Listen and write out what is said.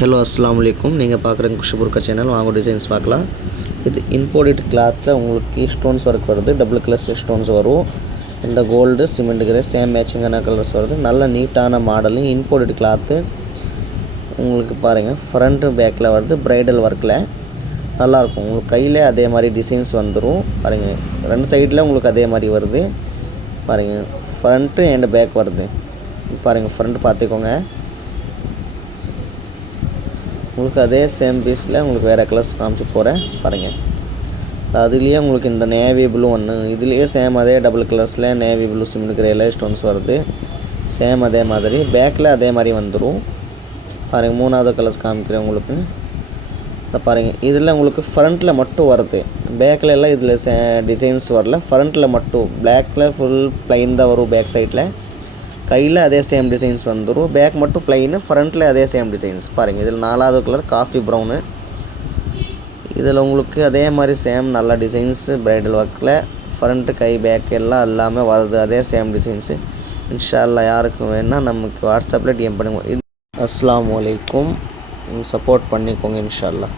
Hello அஸ்ஸலாமு அலைக்கும். நீங்கள் பார்க்குற குஷிபுர்கா சேனல். வாங்க டிசைன்ஸ் பார்க்கலாம். இது இம்போர்ட்டட் கிளாத்தில் உங்களுக்கு ஸ்டோன்ஸ் ஒர்க் வருது. டபுள் கலர்ஸ் ஸ்டோன்ஸ் வரும். இந்த கோல்டு சிமெண்ட் கிரே சேம் மேட்சிங்கான கலர்ஸ் வருது. நல்ல நீட்டான மாடலு இம்போர்ட்டட் கிளாத்து. உங்களுக்கு பாருங்கள் ஃப்ரண்ட்டு பேக்கில் வருது ப்ரைடல் ஒர்க்கில் நல்லாயிருக்கும். உங்களுக்கு கையில் அதே மாதிரி டிசைன்ஸ் வந்துடும். பாருங்கள் ரெண்டு சைடில் உங்களுக்கு அதே மாதிரி வருது. பாருங்கள் ஃப்ரண்ட்டு அண்ட் பேக் வருது. பாருங்கள் ஃப்ரண்ட் பார்த்துக்கோங்க. உங்களுக்கு அதே சேம் பீஸில் உங்களுக்கு வேறு கலர்ஸ் காமிச்சு போகிறேன் பாருங்கள். அதுலேயே உங்களுக்கு இந்த நேவி ப்ளூ ஒன்று, இதுலேயே சேம் அதே டபுள் கலர்ஸில் நேவி ப்ளூ சிமெண்ட் கிரேல ஸ்டோன்ஸ் வருது. சேம் அதே மாதிரி பேக்கில் அதே மாதிரி வந்துடும். பாருங்கள் மூணாவது கலர்ஸ் காமிக்கிறேன் உங்களுக்கு. பாருங்கள் இதில் உங்களுக்கு ஃப்ரண்ட்டில் மட்டும் வருது. பேக்கில் எல்லாம் இதில் டிசைன்ஸ் வரல. ஃப்ரண்ட்டில் மட்டும் பிளாக்கில் ஃபுல் ப்ளைன் தான் வரும். பேக் சைடில் கையில் அதே சேம் டிசைன்ஸ் வந்துடும். பேக் மட்டும் ப்ளைனு, ஃப்ரண்ட்டில் அதே சேம் டிசைன்ஸ். பாருங்கள் இதில் நாலாவது கலர் காஃபி ப்ரௌனு. இதில் உங்களுக்கு அதே மாதிரி சேம் நல்ல டிசைன்ஸு ப்ரைடல் ஒர்க்கில் ஃப்ரண்ட்டு கை பேக் எல்லாம் எல்லாமே வருது. அதே சேம் டிசைன்ஸு. இன்ஷா அல்லாஹ் யாருக்கு வேணுன்னா நமக்கு வாட்ஸ்அப்பில் டிஎம் பண்ணுங்க. அஸ்ஸலாமு அலைக்கும். சப்போர்ட் பண்ணிக்கோங்க இன்ஷா அல்லாஹ்.